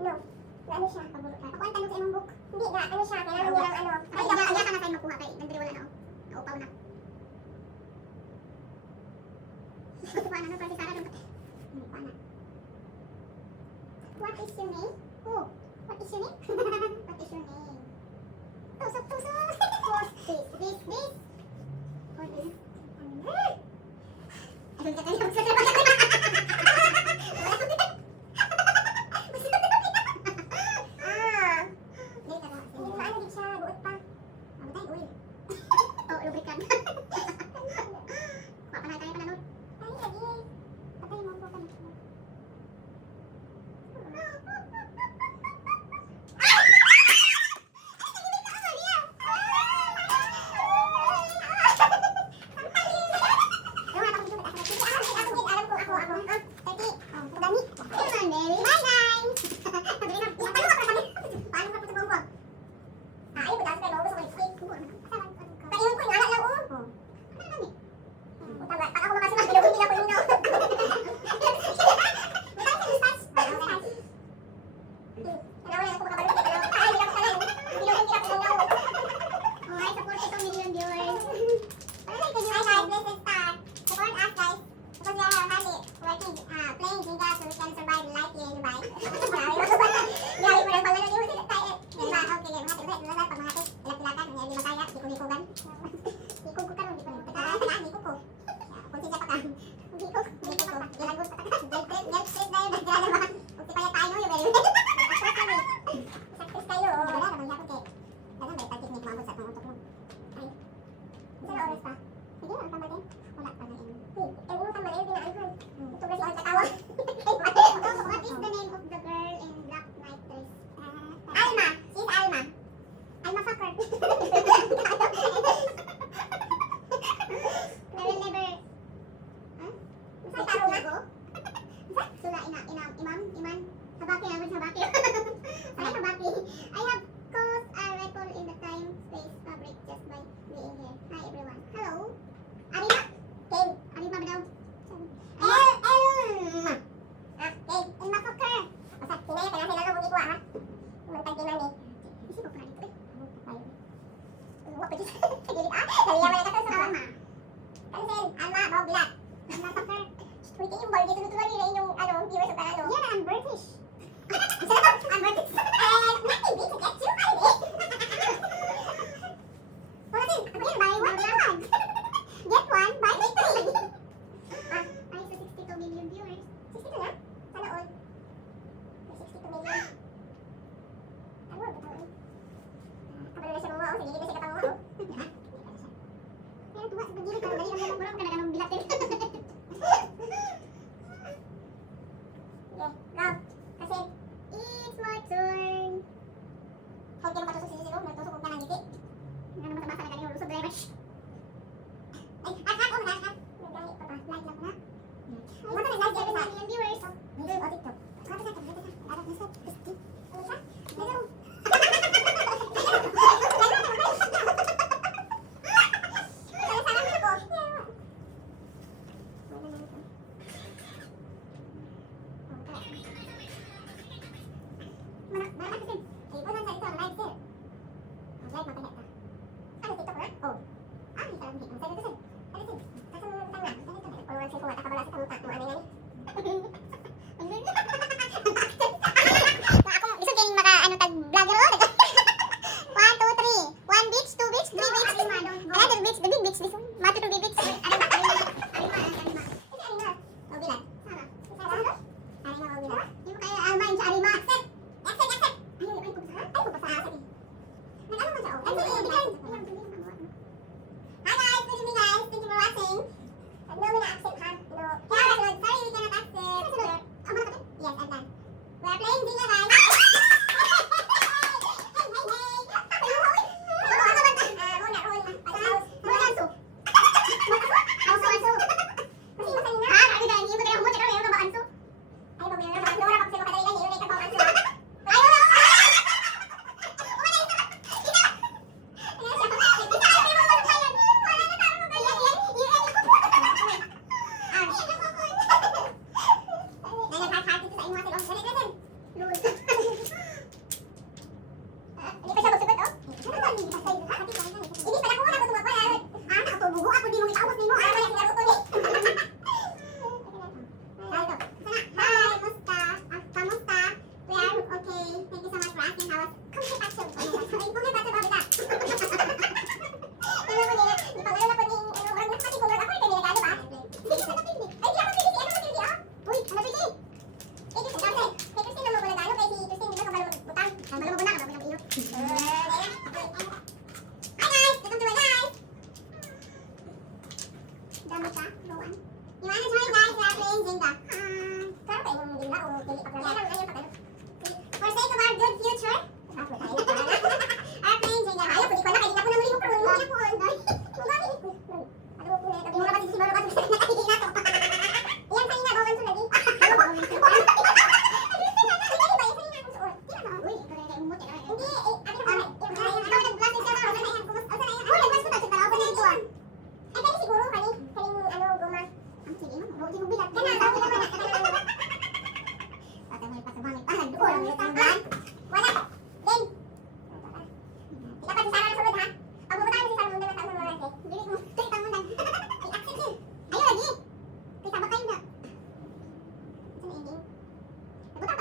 No. Na ano siya? Ako ang tanong sa imong book. Hindi na, ano siya, kailangan niya lang ano. Ay, iya ka na kayo magkuha kay nandiri wala na oh. Naupaw na. Ito pa na para Sarah dun. Pa na. What is your name? Oh, what is your name? What is your name? Tusok. This. For this. Ayun ka tayo.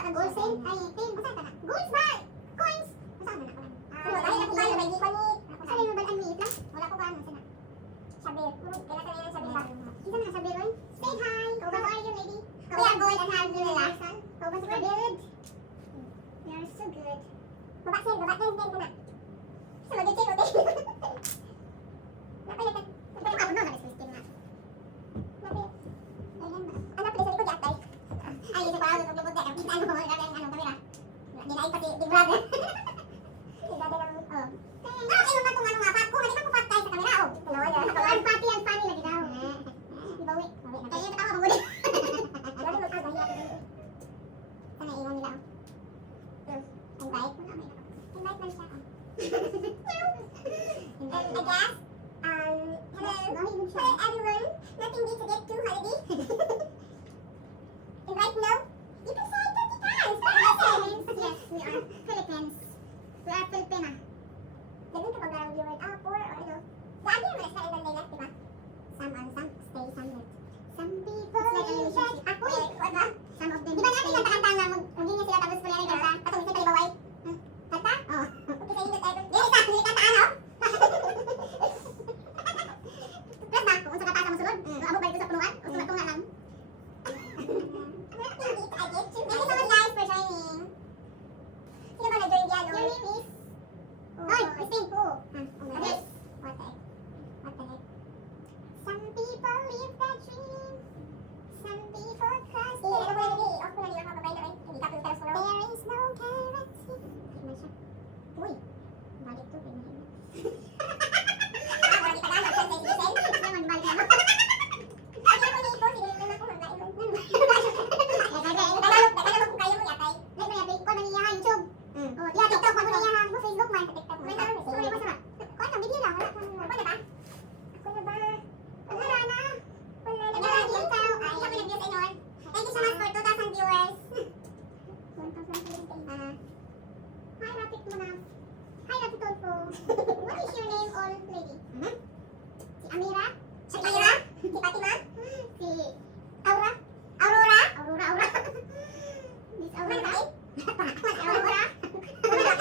gold cent, ay, tin, usa ka na. Golds ba? Coins. Usa man ako. Ano, dahil ako kayo, may di ko ni. Usa rin mo ba ang liit lang? Wala ko kaano, sana. Sabi, kailan ka na sabi ba? Isa na sabi ron. Say hi. How are you, lady? We are good and alhamdulillah. How was your good? You are so good. Baba din na. Sa mag-check, okay? Napalitan. Pero ako no, nag-system na. Napalitan. Anak, pwede sa likod yatay. Ay, isa pa ako sa lubog na. Kita mo mga anong kamera. Dinaig pati, di brother. Sigado lang. Oh. Ah, kayo ba itong ano nga, kung hindi pa po tayo sa kamera, oh. Ano, yan. Ang pati ang funny lagi daw. Ibawi. Kaya yung tatawa mabuli. Ano, ano, ano, Sana iwan nila. invite. Invite man siya. And I guess, hello everyone. Nothing beats to get to holiday. Invite no. You can say 30 times. Yes, we are Philippines. We are Filipina. Ganun kapag ang viewer, poor or ano. Dati naman na sa ibang nila, diba? Some on some stay, some not. Some people It's like a live relationship. that. Uy, what ba? Some of them. Di ba natin yung kanta na hindi niya sila tapos pala yung kanta? Patungin sa kalibaway. Kanta? Oh. Okay sa inyo, Evan. Yan isa, hindi kanta ano? Plus ba? Kung sa kata sa masulod, maabot ba ito sa punuan? O sa tunga lang? I get you. Thank you so much guys for joining. Sino ba na-join diyan? Your name is? Hoy, Christine. Who? Okay. What the heck? What the heck? Some people live that dream. Some people cross Eh, ano the ko na nili? Off ko na nila kapabay na rin. Hindi ka pero tayo sa There is no guarantee. Uy. Balik to, pinahin. Ah, wala di pa na. Nag-send. Naman, balik na. Ay, ako ni Ipo. Sige, naman ako. Hanggain mo. Nagagay. Tagalog kung kaya mo yatay. Like, may update ko na niya YouTube. Oh, yeah, TikTok man ko na niya. Mo Facebook man. TikTok May man. tawag, Sorry, sige. masarap. Kuha na, video lang. Wala ko na. Ako na ba? Ako na ba? Wala na. Wala na ba? Nag-view Ay, kami nag-view sa inyo. Thank you so much for 2,000 viewers. 1,000. Hi, Rapid mo na. Hi, Rapid Tolfo. What is your name, old lady? Si Amira? Si Kira? Si Fatima? Si Aura? Aurora? Aurora. Miss Ano Aurora? ba? Aurora?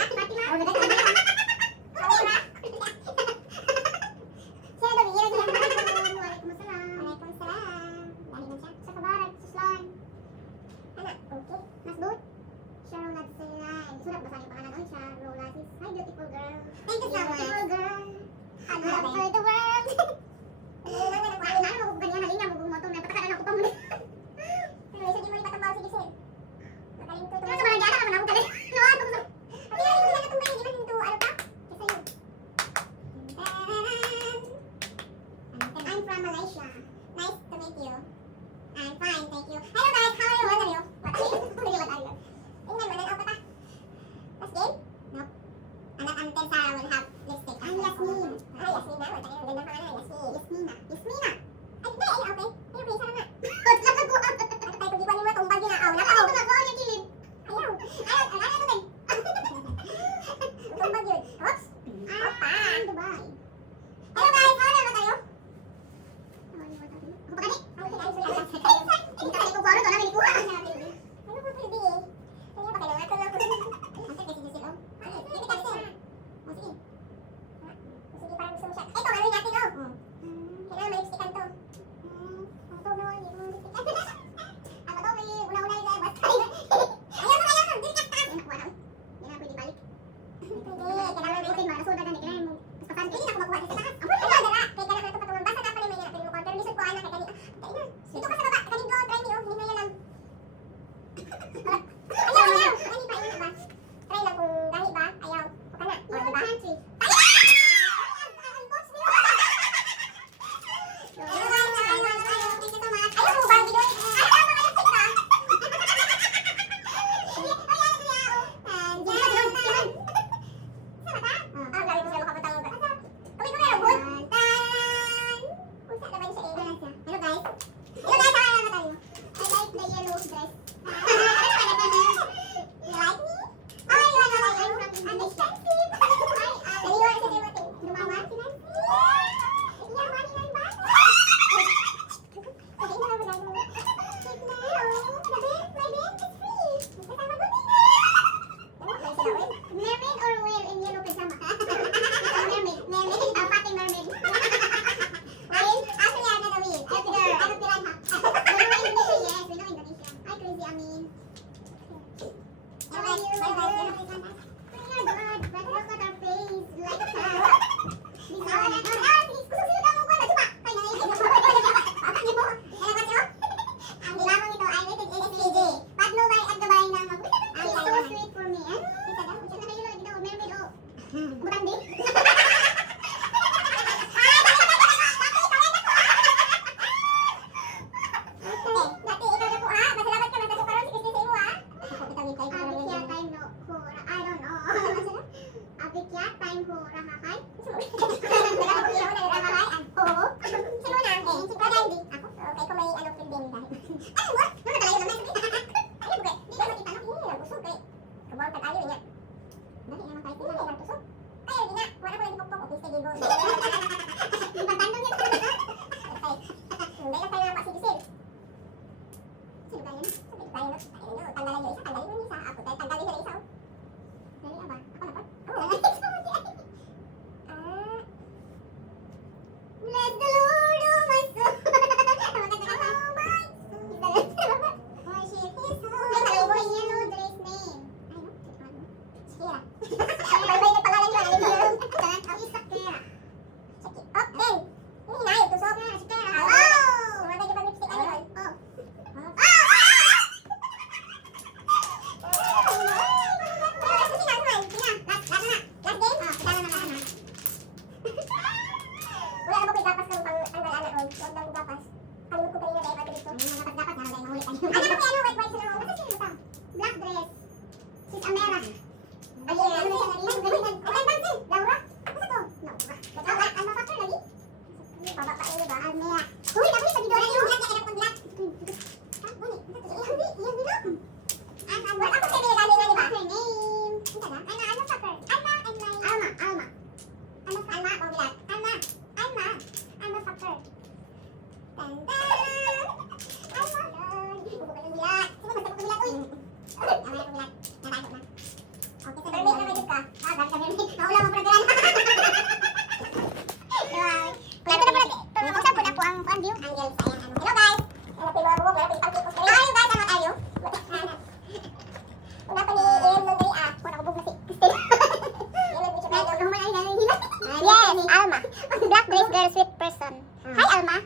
Fatima? Aurora? Siya daw, iyan niya. Waalaikumsalam. Waalaikumsalam. Dali man siya. Sa kabarat, sa slime. Ano? Okay. Nasdut? Sharola Tsayan. Surat ba sa aking pangalan? Sharola sis. Hi, beautiful girl. Thank you so much. Beautiful girl. I Ano love ba? you the world. Ano lang na Wala na, ako ganyan. Halina, mabumoto. May patakaran ako pa muli. Pero isa di mo ipatambaw sige sir. Magaling to. Ano sa mga gata naman ako galing. No, ako sa... Ano yung hindi na natumbay? Di ba nito? Ano pa? Isa yun. I'm from Malaysia. Nice to meet you. I'm fine, thank you. Hello guys, how are you? What are you? What are you? What are you? Tingnan mo, nanaw pa ta. Last game? Nope. Anak Anten Sarah will have lipstick. I'm Yasmin. Ah, Yasmin na. Ang ganda ng pangalan, Yasmin. Yasmina. Yasmina. Ay, hindi, ay, okay. Ay, okay, sana nga. Wala ko. Ano tayo, kung di ko mo, tumbag yun na. Aw, Ako nakaw. ito nagawa niya kilid. Ayaw. Ayaw, ano ito din? Tumbag yun. Oops. Opa. Dubai. Hello guys, how are tayo? Ako pa kani? Ang kinain ko lang. Hindi ka ko paro to namin ikuha. Ano po pwede eh? Kaya ba kailangan ko lang? Asa kasi sisil oh. Ano, hindi kasi. O sige. Sige, parang gusto mo siya. Ito, ano natin oh. Kailangan malipstikan to. Ang to naman, hindi mo lipstick. Ako to, may una-una yung basta. Ayaw mo, dili ka taas. Sis Amera. Ayun, Laura? Laura? Alma Factor lagi? Baba pa ini ba? Almea. Uy, dapat sa video niyo. Yes, Alma. Black dress girl, sweet person. Hi, Alma.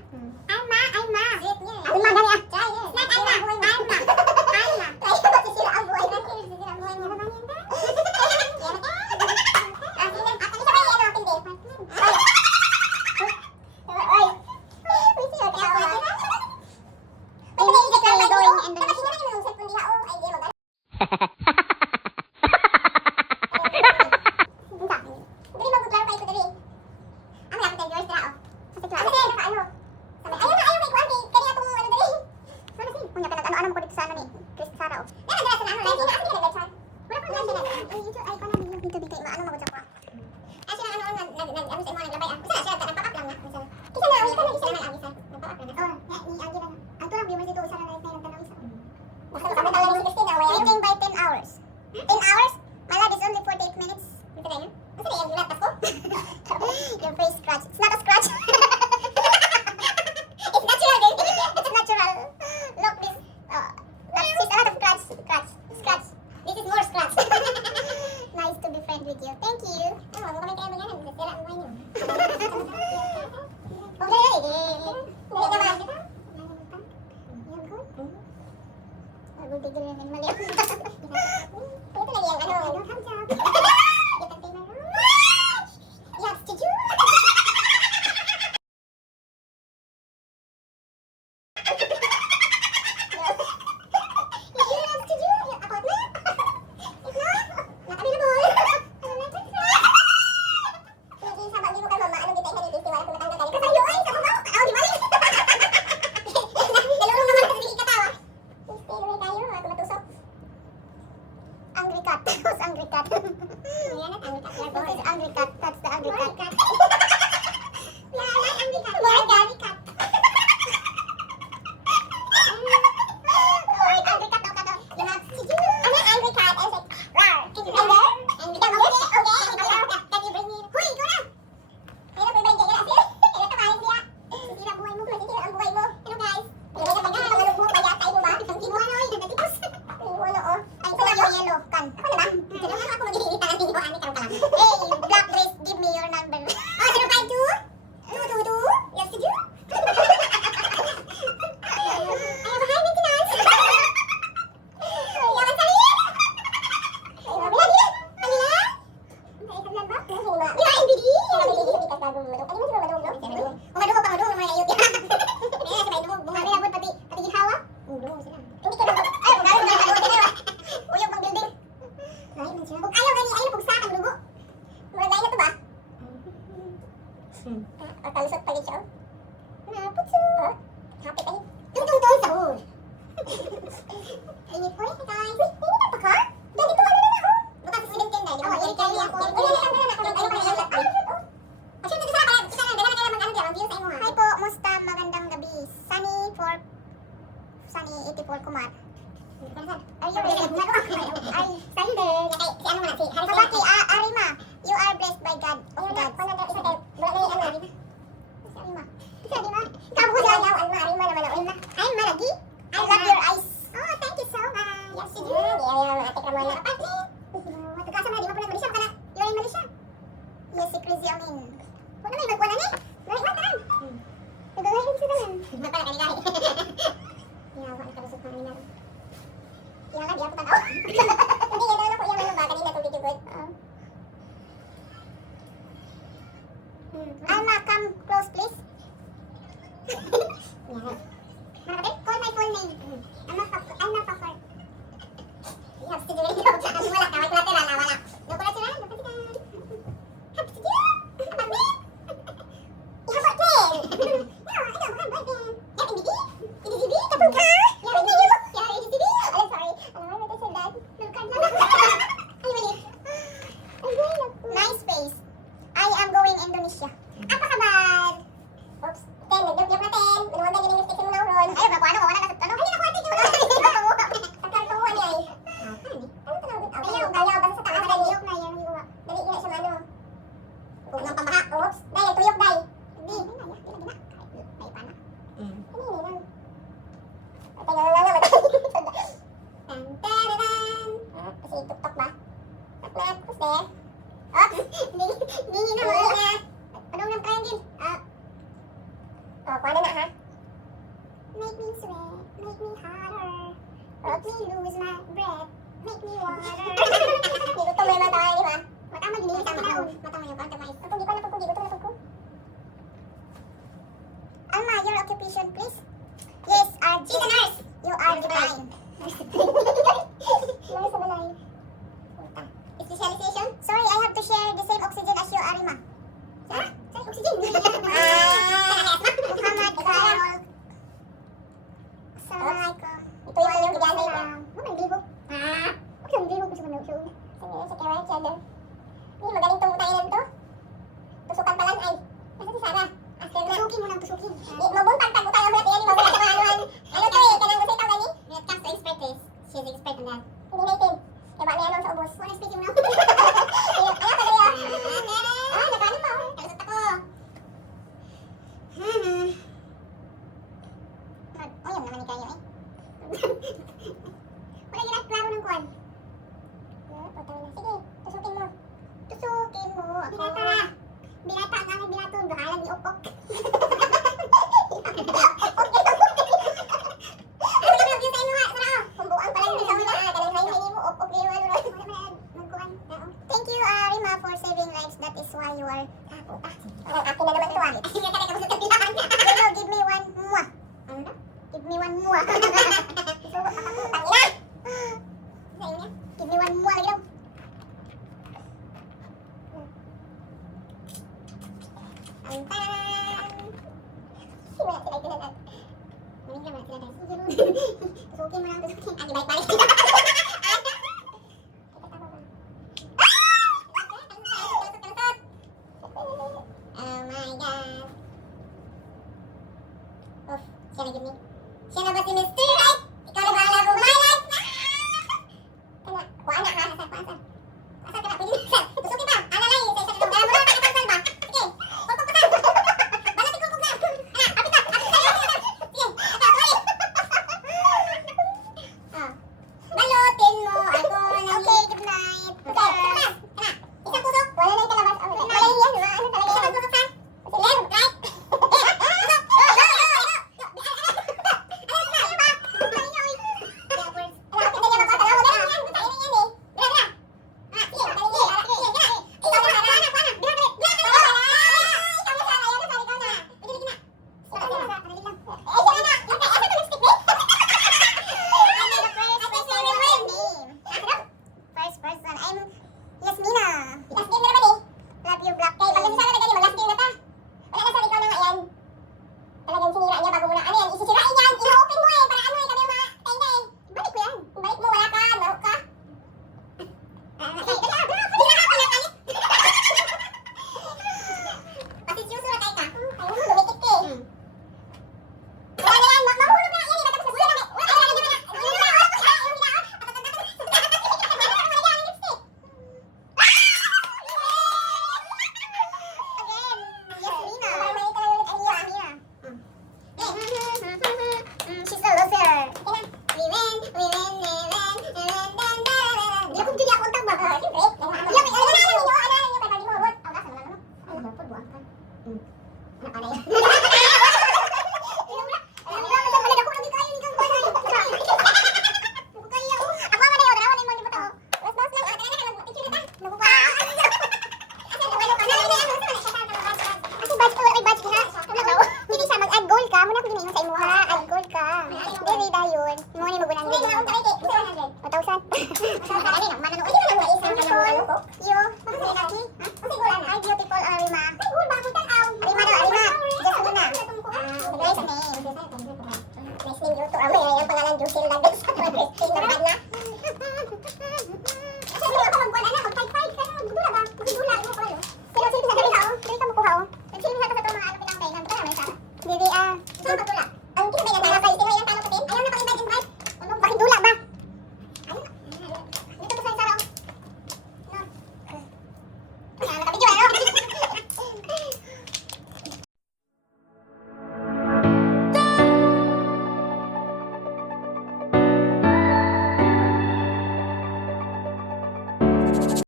Alma. Alma, gani ah. Not Alma. Waiting by 10 hours. 10 hours? My lab is only 48 minutes. Your face scratch. It's not a scratch. It's natural, baby. It's natural. Look, this. That's just a lot of scratch. This is more scratch. Nice to be friends with you. Thank you. Angry cat. Who's angry cat? This is angry cat. That's the angry cat. Yeah, I like angry cat. Why angry cat? Wait, angry cat daw ka daw. You have ano angry cat? I said, rar. Can you bring her? Okay. Can you bring me? Huy, ikaw na. Kaya na po ibang kaya kasi. Kaya tabahin siya. Hindi na buhay mo. Masisira ang buhay mo. Hello guys. Kaya na pag pangalog mo. Kaya tayo mo ba? Ang kinuha na oy. Natipos. Ano o? Ay, ito na yung yellow. Kan. Ako na ba? Hindi naman ako maghihita ng tinyo. Ani karong kalam. Hey, black dress, give me your number. Oh, 052? 222? Yes, did you? Steph. Oops! Hindi na mo na. Anong nang triangle? Kuha na na ha. Make me sweat, make me hotter. Make me lose my breath, make me water. Gutom na naman tayo, di ba? Matama din yung matama yung kanta mais. Gutom na pagko. Alma, your occupation, please. Yes, RJ. She's a nurse. You are divine. Nurse sa balay. Specialization? Sorry, I have to share the same oxygen as you, Arima. Ha? Sorry, oxygen? Muhammad Khalil. Assalamualaikum. Ito yung inyong bigyan na yun. Ano ang bibo? Huwag yung bibo ko sa manok. Sige, sa kaya channel. Hindi, magaling itong butayan to. Tusukan pa lang ay. Nasa si Sarah. Tusukin mo lang, tusukin. Mabuntang tag tayo ulit yan. Mabuntang sa mga ano to eh, kanang gusto itaw gani? When it comes to expertise, she's expert on that. Hindi natin. Kaya ba niya sa ubos? Wala speaking mo na. Ayaw ka kaya. Nakaano pa. Kalusot ako. Oyong naman ni kayo eh. Wala yung klaro ng kwan. Sige, tusukin mo. Tusukin mo ako. Binata ang aming binatong. Bahala ni Ok-Ok. Thank you, Rima, for saving lives. That is why you are... Akin na naman ito ah. Give me one mua. Ano na? Give me one mua. So, akaputang ina. Sa inyo? Give me one mua lagi daw. Ang tan! Wala sila itinan. Maning lang wala sila guys. Tusukin mo lang, tusukin. Ang ibalik-balik. Oh my God. Oof, siya na give me. Siya na ba si Mr. Right? Ikaw na bahala ko. My life na! Kana, kuha na ha. Asa ka na. Pwede na. Tusukin